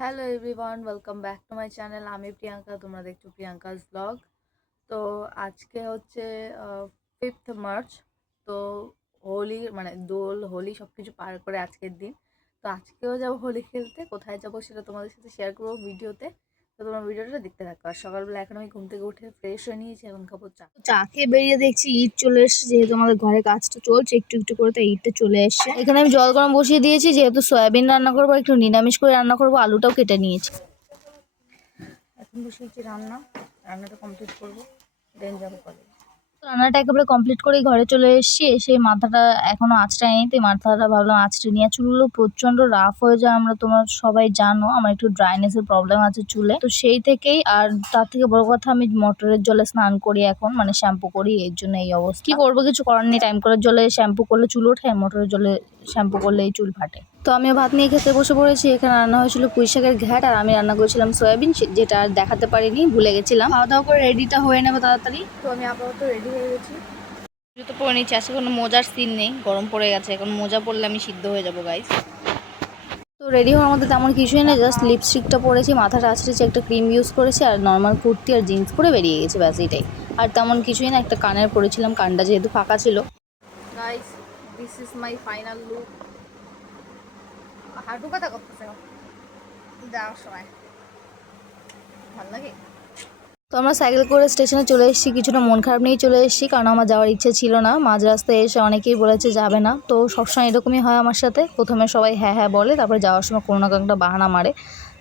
Hello everyone, welcome back to my channel. আমি প্রিয়াঙ্কা, তোমরা দেখছো প্রিয়াঙ্কাস ব্লগ। তো আজকে হচ্ছে 5th মার্চ। তো হোলি মানে দোল হোলি সব কিছু পার করে আজকের দিন। তো আজকেও যাবো হোলি খেলতে। কোথায় যাবো সেটা তোমাদের সাথে শেয়ার করবো ভিডিওতে। তো তোমার ভিডিওটা দেখতে থাকো। আর সকালবেলা এখন আমি ঘুম থেকে উঠে ফ্রেশ হয়ে নিয়েছি, এখন খাবো চা। চা খেয়ে বেরিয়ে দেখছি ঈদ চলে এসেছে, যেহেতু আমাদের ঘরে কাজটা চলছে একটু একটু করে, তো ঈদটা চলে এসছে। এখানে আমি জল গরম বসিয়ে দিয়েছি, যেহেতু সয়াবিন রান্না করবো, একটু নিরামিষ করে রান্না করবো, আলুটাও কেটে নিয়েছি। এখন বসিয়েছি রান্নাটা কমপ্লিট করবো, দেন যাবো কলেজ। রান্নাটা একেবারে কমপ্লিট করেই ঘরে চলে এসেছি। এসে মাথাটা এখনো আঁচড়ায়নি, তো মাথাটা ভাবলাম আঁচড়ে নিয়ে। চুলগুলো প্রচন্ড রাফ হয়ে যায়, তোমরা সবাই জানো আমার একটু ড্রাইনেসের প্রবলেম আছে চুলে, তো সেই থেকেই। আর তার থেকে বড় কথা, আমি মোটরের জলে স্নান করি এখন, মানে শ্যাম্পু করি, এর জন্য এই অবস্থা। কি করবো, কিছু করার নেই। টাইম কলের জলে শ্যাম্পু করলে চুল ওঠে, মোটরের জলে শ্যাম্পু করলে এই চুল ফাটে। তো আমিও ভাত নিয়ে খেতে বসে পড়েছি। এখানে রান্না হয়েছিল পুঁই শাকের ঘ্যাট, আর আমি রান্না করেছিলাম সয়াবিন, যেটা আর দেখাতে পারিনি, ভুলে গেছিলাম। খাওয়া দাওয়া করে রেডিটা হয়ে নেবে তাড়াতাড়ি। তো আমি আপাতত রেডি হয়ে গেছি, জুতো পরে নিচ্ছি। আজকে কোনো মোজার সিন নেই, গরম পড়ে গেছে। এখন মোজা পরলে আমি সিদ্ধ হয়ে যাবো গাইস। তো রেডি হওয়ার মধ্যে তেমন কিছুই নেই, জাস্ট লিপস্টিকটা পরেছি, মাথাটা আঁচড়েছি, একটা ক্রিম ইউজ করেছি, আর নর্মাল কুর্তি আর জিন্স পরে বেরিয়ে গেছি, ব্যাস এইটাই। আর তেমন কিছুই না, একটা কানের পরেছিলাম, কানটা যেহেতু ফাঁকা ছিল। Guys, this is my final look. হাঁটু কথা করতেছে যাওয়ার সময়, ভালো লাগে। তো আমরা সাইকেল করে স্টেশনে চলে এসেছি, কিছুটা মন খারাপ নিয়েই চলে এসেছি, কারণ আমার যাওয়ার ইচ্ছে ছিল না। মাঝ রাস্তায় এসে অনেকেই বলেছে যাবে না, তো সবসময় এরকমই হয় আমার সাথে। প্রথমে সবাই হ্যাঁ হ্যাঁ বলে, তারপরে যাওয়ার সময় কোনো না কোনো একটা বাহানা মারে।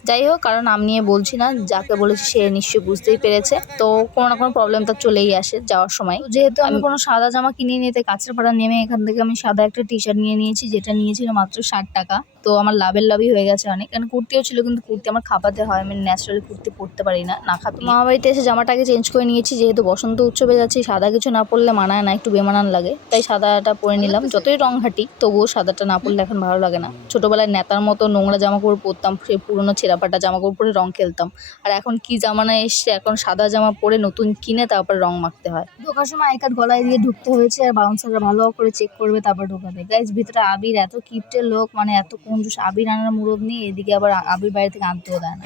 যাই হোক, কারণ নাম নিয়ে বলছি না, যাকে বলেছি সে নিশ্চয়ই বুঝতেই পেরেছে। তো কোনো না কোনো প্রবলেম তো চলেই আসে যাওয়ার সময়। যেহেতু আমি কোনো সাদা জামা কিনে নিতে কাঁচরাপাড়া নেমে এখান থেকে আমি সাদা একটা টি শার্ট নিয়ে নিয়েছি, যেটা নিয়েছিল মাত্র 60 টাকা। তো আমার লাভের লাভই হয়ে গেছে অনেক, কারণ কুর্তিও ছিল, কিন্তু কুর্তি আমার খাপাতে হয়, আমি ন্যাচারালি কুর্তি পরতে পারি না, না খাপি। মামা বাড়িতে এসে জামাটাকে চেঞ্জ করে নিয়েছি, যেহেতু বসন্ত উৎসবে যাচ্ছি, সাদা কিছু না পরলে মানায় না, একটু বেমানান লাগে, তাই সাদাটা পরে নিলাম। যতই রং ঘাটি তবুও সাদাটা না পরলে এখন ভালো লাগে না। ছোটবেলায় নেতার মতো নোংরা জামা কাপড় পরতাম, সেই পুরোনো ছেঁড়াপাটা জামা কাপড় পরে রং খেলতাম। আর এখন কি জামানায় এসছে, এখন সাদা জামা পরে নতুন কিনে তারপর রং মাখতে হয়। ঢোকার সময় আই কার্ড গলায় দিয়ে ঢুকতে হয়েছে, আর বাউন্সাররা ভালো করে চেক করবে তারপর ঢোকাবে। গাইজ, ভিতরে আবির এত কিপটে লোক, মানে এত কঞ্জুস, আবির আনার মুরদ নেই, এদিকে আবার আবির বাড়ি থেকে আনতেও দেয় না।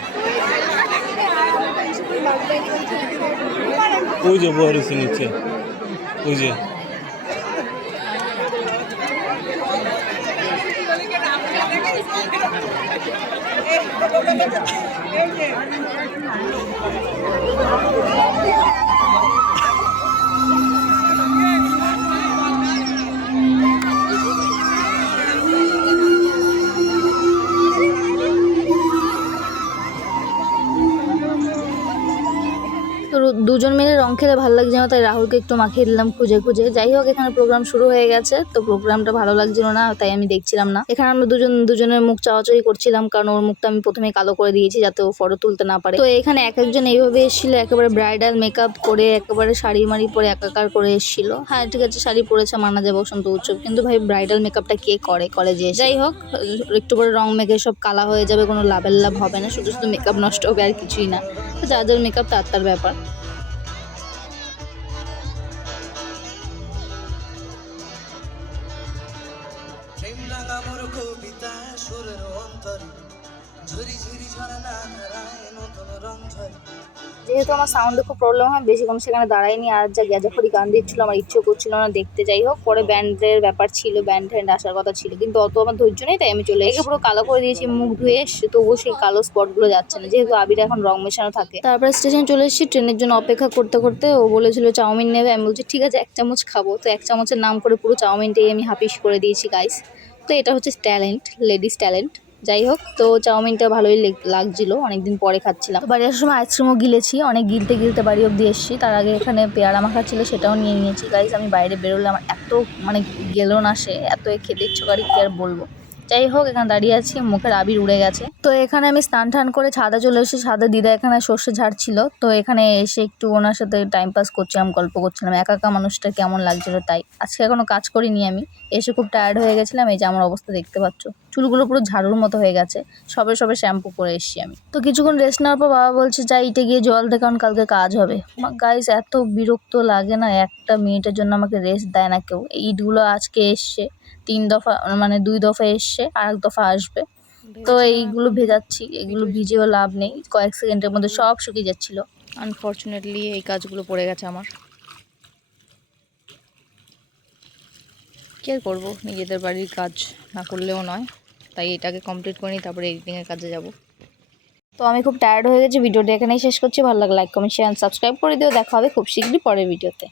ওই যে বড় নিচে, ওই যে তো দুজন মিলে রং খেলে ভালো লাগছে না, তাই রাহুলকে একটু মাখিয়ে দিলাম খুঁজে খুঁজে। যাই হোক, এখানে প্রোগ্রাম শুরু হয়ে গেছে, তো প্রোগ্রামটা ভালো লাগছিল না, তাই আমি দেখছিলাম না। এখানে আমরা দুজনের মুখ চাওয়াচাই করছিলাম, কারণ ওর মুখটা আমি প্রথমে কালো করে দিয়েছি যাতে ও ফটো তুলতে না পারে। তো এখানে এক একজন এইভাবে এসেছিল, একেবারে ব্রাইডাল মেকআপ করে, একেবারে শাড়ি মাড়ি পরে একাকার করে এসেছিল। হ্যাঁ ঠিক আছে, শাড়ি পরেছে, মানা যায় বসন্ত উৎসব, কিন্তু ভাই ব্রাইডাল মেকআপটা কে করে কলেজে? যাই হোক, একটু পরে রং মেখে সব কালা হয়ে যাবে, কোনো লাভের লাভ হবে না, শুধু শুধু মেকআপ নষ্ট হবে, আর কিছুই না। তো যাদের মেকআপ তার ব্যাপার। প্রেম রাঙা মোর কবিতা সুরের অন্তরে ঝুরি ঝুরি ঝরনা ধারায় নতুন রং ঝরে। যেহেতু আমার সাউন্ডে খুব প্রবলেম হয়, বেশিক্ষণ সেখানে দাঁড়াইনি, আর যা গ্যাজাফড়ি গান দিচ্ছিল আমার ইচ্ছেও করছিল না দেখতে। যাই হোক, পরে ব্যান্ডের ব্যাপার ছিল, ব্যান্ড ফ্যান্ড আসার কথা ছিল, কিন্তু অত আমার ধৈর্য নেই, তাই আমি চলে এসে পুরো কালো করে দিয়েছি মুখ ধুয়ে এসে, তবুও সেই কালো স্পটগুলো যাচ্ছে না, যেহেতু আবির এখন রং মেশানো থাকে। তারপরে স্টেশন চলে এসেছি, ট্রেনের জন্য অপেক্ষা করতে করতে। ও বলেছিল চাউমিন নেবে, আমি বলছি ঠিক আছে 1 চামচ খাবো। তো 1 চামচের নাম করে পুরো চাউমিনটাই আমি হাফিস করে দিয়েছি গাইস। তো এটা হচ্ছে ট্যালেন্ট, লেডিস ট্যালেন্ট। যাই হোক, তো চাউমিনটা ভালোই লাগছিল, অনেকদিন পরে খাচ্ছিলাম। বাড়ি আসার সময় আইসক্রিমও গিলেছি, অনেক গিলতে গিলতে বাড়ি অব্দি এসেছি। তার আগে এখানে পেয়ারা মাখা ছিল, সেটাও নিয়ে নিয়েছি গাইজ। আমি বাইরে বেরোলে আমার এত গেলন আসে, এত খেতে ইচ্ছে করে, কি আর বলবো। যাই হোক, এখানে দাঁড়িয়ে আছি, মুখের আবির উড়ে গেছে। তো এখানে আমি স্নান টান করে ছাদে চলে এসেছি। ছাদে দিদা এখানে সর্ষে ঝাড়ছিল, তো এখানে এসে একটু ওনার সাথে টাইম পাস করছিলাম, গল্প করছিলাম। একা একা মানুষটা কেমন লাগছিল তাই। আজকে এখনো কাজ করিনি আমি, এসে খুব টায়ার্ড হয়ে গেছিলাম। এই যে আমার অবস্থা দেখতে পাচ্ছ, চুলগুলো পুরো ঝাড়ুর মতো হয়ে গেছে, সবে সবে শ্যাম্পু করে এসেছি আমি। তো কিছুক্ষণ রেস্ট নেওয়ার পর বাবা বলছে যাই ইটে গিয়ে জল দে, কারণ কালকে কাজ হবে। গাইস, এত বিরক্ত লাগে না, একটা মিনিটের জন্য আমাকে রেস্ট দেয় না কেউ। ইটগুলো আজকে এসছে 3 দফা, মানে 2 দফা এসছে, আর 1 দফা আসবে। তো এইগুলো ভেজাচ্ছি, এগুলো ভিজেও লাভ নেই, কয়েক সেকেন্ডের মধ্যে সব শুকিয়ে যাচ্ছিল। আনফর্চুনেটলি এই কাজগুলো পড়ে গেছে আমার। কি আর করবো, নিজেদের বাড়ির কাজ না করলেও নয়, তাই এটাকে কমপ্লিট করে নিই, তারপরে এডিটিংয়ের কাজে যাব। তো আমি খুব টায়ার্ড হয়ে গেছি, ভিডিওটা এখানেই শেষ করছি। ভালো লাগলে লাইক কমেন্ট শেয়ার সাবস্ক্রাইব করে দিও। দেখা হবে খুব শীঘ্রই পরের ভিডিওতে।